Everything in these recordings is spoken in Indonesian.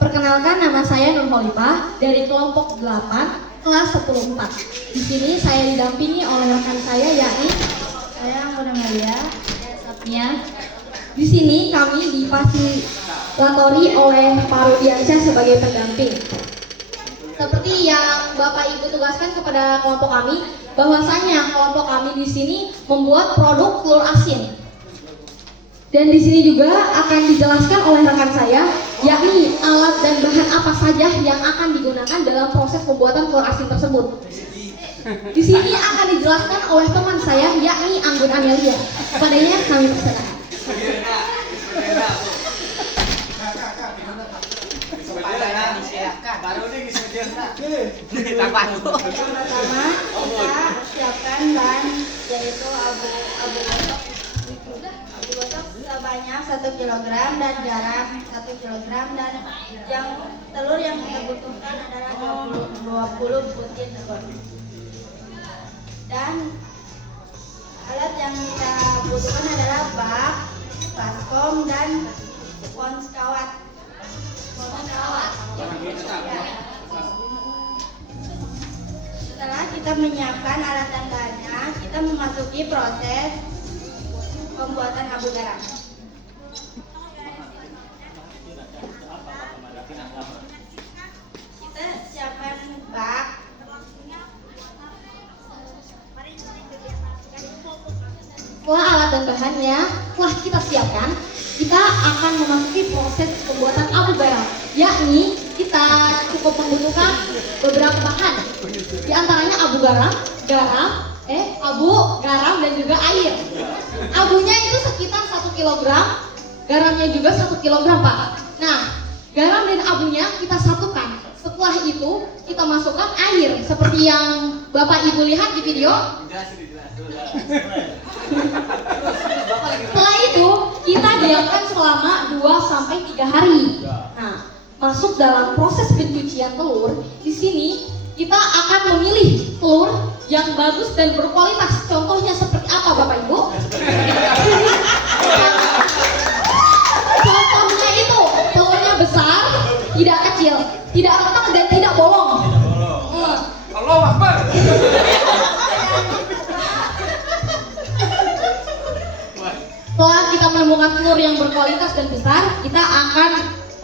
Perkenalkan, nama saya Nur Holipah dari kelompok 8 kelas 10-4. Di sini saya didampingi oleh rekan saya yakni Saya Anggun Amalia. Sapnia. Di sini kami difasilitatori oleh Pak Rudiansyah sebagai pendamping. Seperti yang Bapak Ibu tugaskan kepada kelompok kami, bahwasanya kelompok kami di sini membuat produk telur asin. Dan di sini juga akan dijelaskan oleh rekan saya, yakni alat dan bahan apa saja yang akan digunakan dalam proses pembuatan telur asin tersebut. Di sini akan dijelaskan oleh teman saya, yakni Anggun Amelia. Padanya kami persilakan. Pertama kita siapkan bahan yaitu abu gosok sebanyak 1 kg dan garam 1 kg dan yang telur yang kita butuhkan adalah 20 butir telur. Dan alat yang kita butuhkan adalah bak, baskom dan spons kawat. Ya. Setelah kita menyiapkan alat dan bahannya, kita memasuki proses pembuatan abu garam. Kita siapkan bak. Setelah alat dan bahannya telah kita siapkan, kita akan memasuki proses pembuatan abu garam, yakni kita cukup membutuhkan beberapa bahan. Di antaranya abu garam, abu, garam dan juga air. Abunya itu sekitar 1 kg, garamnya juga 1 kg, Pak. Nah, garam dan abunya kita satukan. Setelah itu kita masukkan air seperti yang Bapak Ibu lihat di video. Setelah itu kita diamkan selama 2-3 hari. Nah, masuk dalam proses pencucian telur. Di sini kita akan memilih telur yang bagus dan berkualitas. Contohnya seperti apa, Bapak Ibu? Contohnya itu telurnya besar, tidak kecil, tidak retak dan tidak bolong. Allahu Akbar. Setelah kita menemukan telur yang berkualitas dan besar, kita akan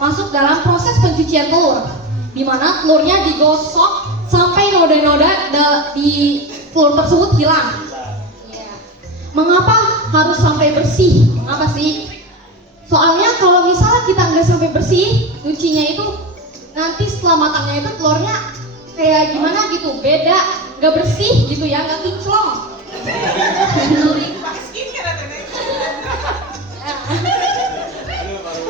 masuk dalam proses pencucian telur, di mana telurnya digosok sampai noda-noda di telur tersebut hilang. Mengapa harus sampai bersih? Mengapa sih? Soalnya kalau misalnya kita nggak sampai bersih, cucinya itu nanti setelah matangnya itu telurnya kayak gimana gitu, beda, nggak bersih gitu ya, nggak kinclong.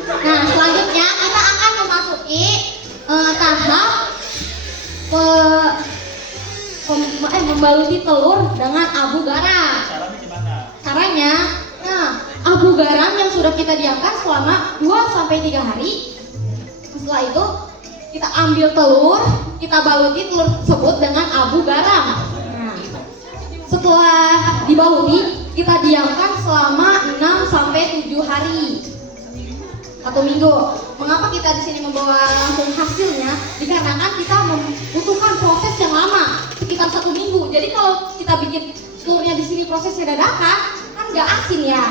Nah, selanjutnya kita akan memasuki tahap membaluti telur dengan abu garam. Caranya, abu garam yang sudah kita diamkan selama 2-3 hari. Setelah itu kita ambil telur, kita baluti telur tersebut dengan abu garam. Nah, setelah dibaluti, kita diamkan selama 6-7 hari. 1 minggu. Mengapa kita di sini membawa langsung hasilnya? Dikarenakan kita membutuhkan proses yang lama, sekitar 1 minggu. Jadi kalau kita bikin telurnya di sini prosesnya dadakan, kan nggak asin ya.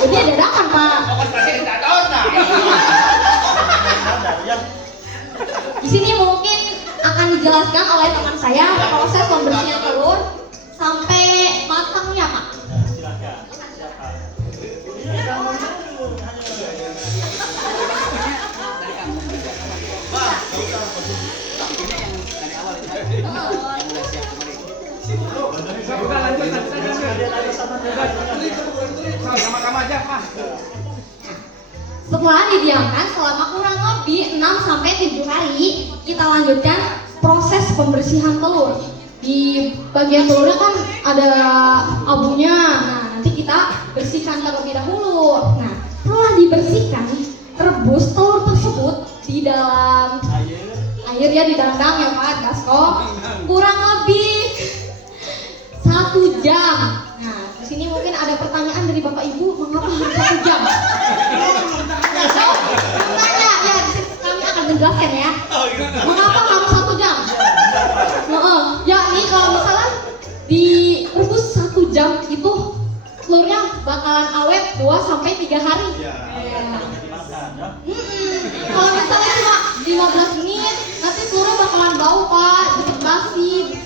Jadi dadakan, Pak. Di sini mungkin akan dijelaskan oleh teman saya proses pembersihan telur sampai matangnya, Pak. Setelah didiamkan selama kurang lebih 6-7 hari, kita lanjutkan proses pembersihan telur. Di bagian telurnya kan ada abunya. Nah, nanti kita bersihkan terlebih dahulu. Nah, setelah dibersihkan, rebus telur tersebut di dalam air ya, di dalam ya Pak, baskom, kurang lebih 1 jam. Nah, di sini mungkin ada pertanyaan dari Bapak Ibu, mengapa harus 1 jam? Tanya, ya kami akan menjelaskan ya. Mengapa harus 1 jam? Yakni kalau misalnya direbus 1 jam itu telurnya bakalan awet 2 sampai 3 hari. Kalau misalnya cuma 15 menit, nanti telurnya bakalan bau Pak, cepet basi,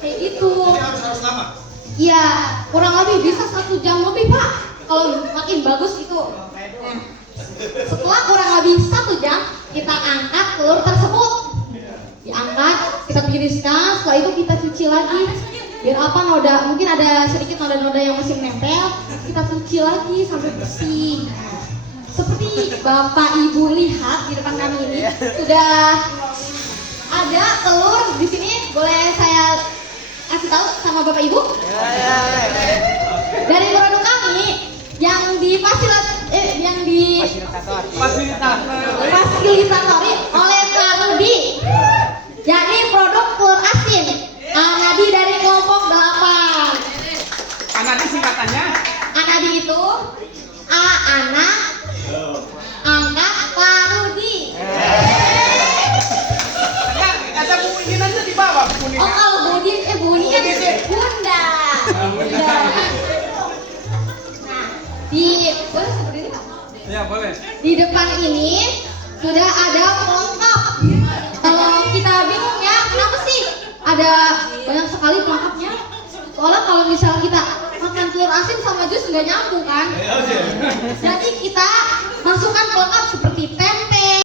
kayak gitu. Harus lama. Iya, kurang lebih bisa 1 jam lebih Pak. Kalau makin bagus itu. Nah, setelah kurang lebih 1 jam, kita angkat telur tersebut. Diangkat, kita tiriskan, setelah itu kita cuci lagi. Biar apa noda, mungkin ada sedikit noda-noda yang masih menempel, kita cuci lagi sampai bersih. Seperti Bapak Ibu lihat di depan kami ini, sudah ada telur di sini. Boleh saya kasih tahu sama Bapak Ibu? Dari produk kami yang fasilitatori oleh Kak Rudi, yakni produk telur asin Anadi dari kelompok 8. Anadi singkatannya? Anadi itu A anak angkat Kak Rudi. Ya, ada Bu Inin aja di bawah. Bu Inin. Oh kalau Budi Bunda. Bunda. Nah, boleh seperti ini Pak? Ya, boleh. Di depan ini sudah ada pelengkap. Kalau kita bingung ya, kenapa sih ada banyak sekali pelengkapnya? Soalnya kalau misalnya kita makan telur asin sama jus nggak nyambung kan? Jadi kita masukkan pelengkap seperti